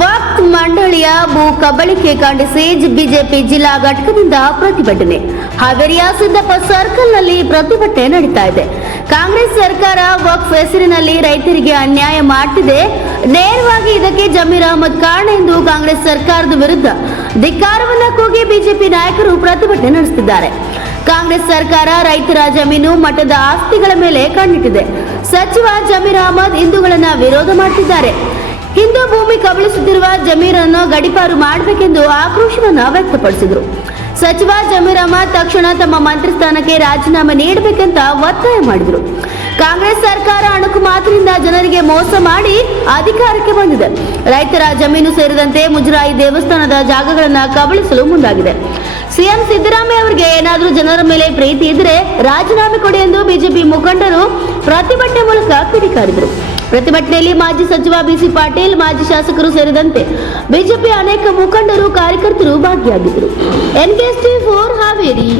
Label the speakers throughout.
Speaker 1: ವಕ್ತ್ ಮಂಡಳಿಯ ಭೂ ಕಬಳಿಕೆ ಖಂಡಿಸಿ ಬಿಜೆಪಿ ಜಿಲ್ಲಾ ಘಟಕದಿಂದ ಪ್ರತಿಭಟನೆ. ಹಾವೇರಿಯ ಸಿದ್ದಪ್ಪ ಸರ್ಕಲ್ನಲ್ಲಿ ಪ್ರತಿಭಟನೆ ನಡೀತಾ ಇದೆ. ಕಾಂಗ್ರೆಸ್ ಸರ್ಕಾರ ವಕ್ಫ್ ಹೆಸರಿನಲ್ಲಿ ರೈತರಿಗೆ ಅನ್ಯಾಯ ಮಾಡ್ತಿದೆ. ನೇರವಾಗಿ ಇದಕ್ಕೆ ಜಮೀರ್ ಅಹಮದ್ ಕಾರಣ ಎಂದು ಕಾಂಗ್ರೆಸ್ ಸರ್ಕಾರದ ವಿರುದ್ಧ ಧಿಕ್ಕಾರವನ್ನ ಕೂಗಿ ಬಿಜೆಪಿ ನಾಯಕರು ಪ್ರತಿಭಟನೆ ನಡೆಸುತ್ತಿದ್ದಾರೆ. ಕಾಂಗ್ರೆಸ್ ಸರ್ಕಾರ ರೈತರ ಜಮೀನು, ಮಠದ ಆಸ್ತಿಗಳ ಮೇಲೆ ಕಣ್ಣಿಟ್ಟಿದೆ. ಸಚಿವ ಜಮೀರ್ ಅಹಮದ್ ಹಿಂದೂಗಳನ್ನ ವಿರೋಧ ಮಾಡುತ್ತಿದ್ದಾರೆ ಹಿಂದೂ ಭೂಮಿ ಕಬಳಿಸುತ್ತಿರುವ ಜಮೀರನ್ನು ಗಡಿಪಾರು ಮಾಡಬೇಕೆಂದು ಆಕ್ರೋಶವನ್ನು ವ್ಯಕ್ತಪಡಿಸಿದರು. ಸಚಿವ ಜಮೀರ್ ಅಹಮದ್ ತಕ್ಷಣ ತಮ್ಮ ಮಂತ್ರಿ ಸ್ಥಾನಕ್ಕೆ ರಾಜೀನಾಮೆ ನೀಡಬೇಕಂತ ಒತ್ತಾಯ ಮಾಡಿದರು. ಕಾಂಗ್ರೆಸ್ ಸರ್ಕಾರ ಅಣುಕು ಮಾತಿನಿಂದ ಜನರಿಗೆ ಮೋಸ ಮಾಡಿ ಅಧಿಕಾರಕ್ಕೆ ಬಂದಿದೆ. ರೈತರ ಜಮೀನು ಸೇರಿದಂತೆ ಮುಜರಾಯಿ ದೇವಸ್ಥಾನದ ಜಾಗಗಳನ್ನ ಕಬಳಿಸಲು ಮುಂದಾಗಿದೆ. ಸಿಎಂ ಸಿದ್ದರಾಮಯ್ಯ ಅವರಿಗೆ ಏನಾದರೂ ಜನರ ಮೇಲೆ ಪ್ರೀತಿ ಇದ್ರೆ ರಾಜೀನಾಮೆ ಕೊಡಿ ಎಂದು ಬಿಜೆಪಿ ಮುಖಂಡರು ಪ್ರತಿಭಟನೆ ಮೂಲಕ ಕಿಡಿಕಾರಿದರು. ಪ್ರತಿಭಟನೆಯಲ್ಲಿ ಮಾಜಿ ಸಚಿವ ಬಿಸಿ ಪಾಟೀಲ್, ಮಾಜಿ ಶಾಸಕರು ಸೇರಿದಂತೆ ಬಿಜೆಪಿ ಅನೇಕ ಮುಖಂಡರು, ಕಾರ್ಯಕರ್ತರು ಭಾಗಿಯಾಗಿದ್ದರು.
Speaker 2: NKST for Haveri.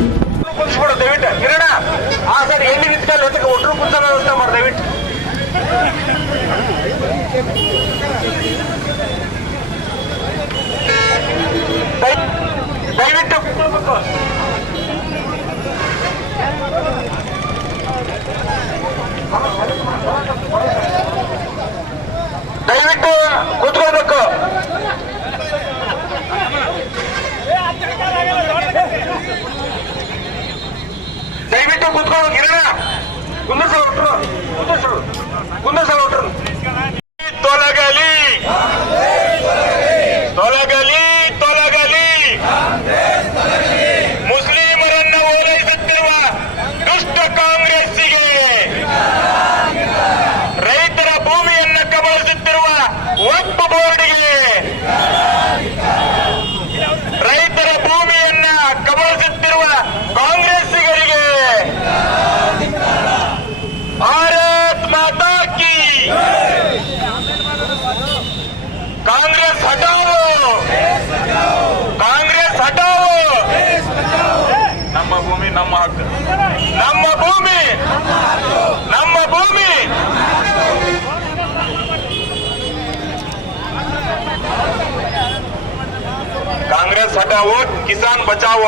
Speaker 2: ಕಾಂಗ್ರೆಸ್ಸಿಗೆ ರೈತರ ಭೂಮಿಯನ್ನ ಕಬಳಿಸುತ್ತಿರುವ ಒಪ್ಪು ಬೋರ್ಡ್ಗೆ ರೈತರ ಭೂಮಿಯನ್ನ ಕಬಳಿಸುತ್ತಿರುವ ಕಾಂಗ್ರೆಸ್ಸಿಗರಿಗೆ ಭಾರತ್ ಮಾತಾ ಕಿ ಕಾಂಗ್ರೆಸ್ ಹಟಾವೋ ನಮ್ಮ ಭೂಮಿ ನಮ್ಮ ಭೂಮಿ कांग्रेस हटाओ किसान बचाओ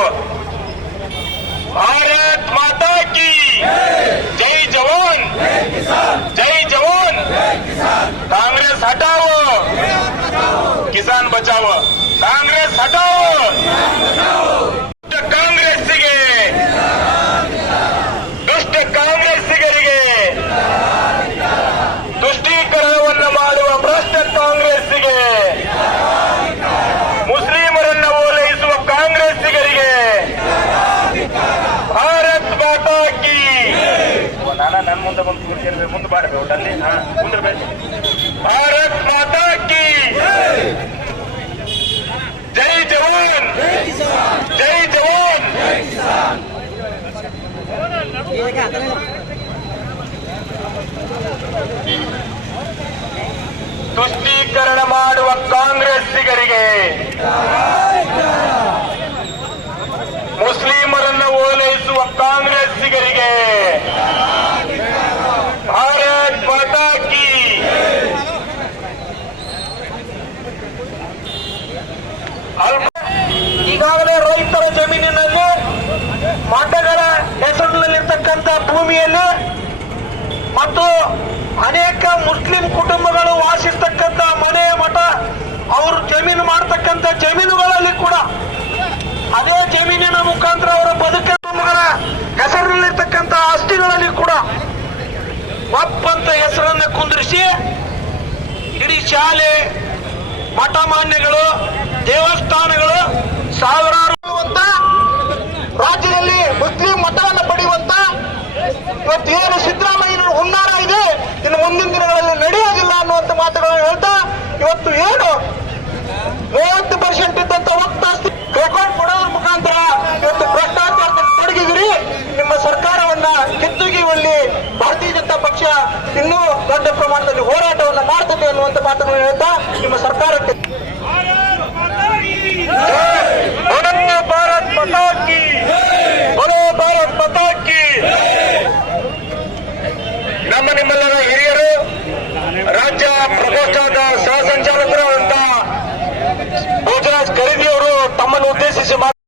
Speaker 2: भारत माता की जय जवान जय जवान कांग्रेस हटाओ किसान बचाओ कांग्रेस ಮುಂದೆ ಬಂದು ಕೂರ್ಸಿರ್ಬೇಕು ಮುಂದೆ ಅಲ್ಲಿ ಕುಂದಿರ್ಬೇಕು ಭಾರತ್ ಮಾತಾ ಕಿ ಜೈ ಜವಾನ್ ಜೈ ಜವಾನ್ ತುಷ್ಟೀಕರಣ ಮಾಡುವ ಕಾಂಗ್ರೆಸ್ಸಿಗರಿಗೆ ಮುಸ್ಲಿಮರನ್ನು ಓಲೈಸುವ ಕಾಂಗ್ರೆಸ್ಸಿಗರಿಗೆ ಭಾರತ್ ಮಾತಾ ಕಿ ಅಲ್ಪ ಈಗಾಗಲೇ ರೈತರ ಜಮೀನಿನಲ್ಲಿ ಮಠಗಳ ಹೆಸರಿನಲ್ಲಿರ್ತಕ್ಕಂಥ ಭೂಮಿಯಲ್ಲಿ ಮತ್ತು ಅನೇಕ ಮುಸ್ಲಿಂ ಕುಟುಂಬಗಳು ವಾಸಿಸ್ತಕ್ಕಂಥ ಮನೆ ಮಠ, ಅವರು ಜಮೀನು ಮಾಡತಕ್ಕಂಥ ಜಮೀನುಗಳಲ್ಲಿ ಕೂಡ ಅದೇ ಜಮೀನಿನ ಮುಖಾಂತರ ಅವರ ಬದುಕ ಕುಟುಂಬಗಳ ಹೆಸರಿನಲ್ಲಿರ್ತಕ್ಕಂಥ ಆಸ್ತಿಗಳಲ್ಲಿ ಕೂಡ ಒಪ್ಪಂತ ಹೆಸರನ್ನ ಕುಂದಿರಿಸಿ, ಇಡೀ ಶಾಲೆ ಮಠ ಮಾನ್ಯಗಳು ಖರ್ಗೆ ಅವರು ತಮ್ಮನ್ನು ಉದ್ದೇಶಿಸಿ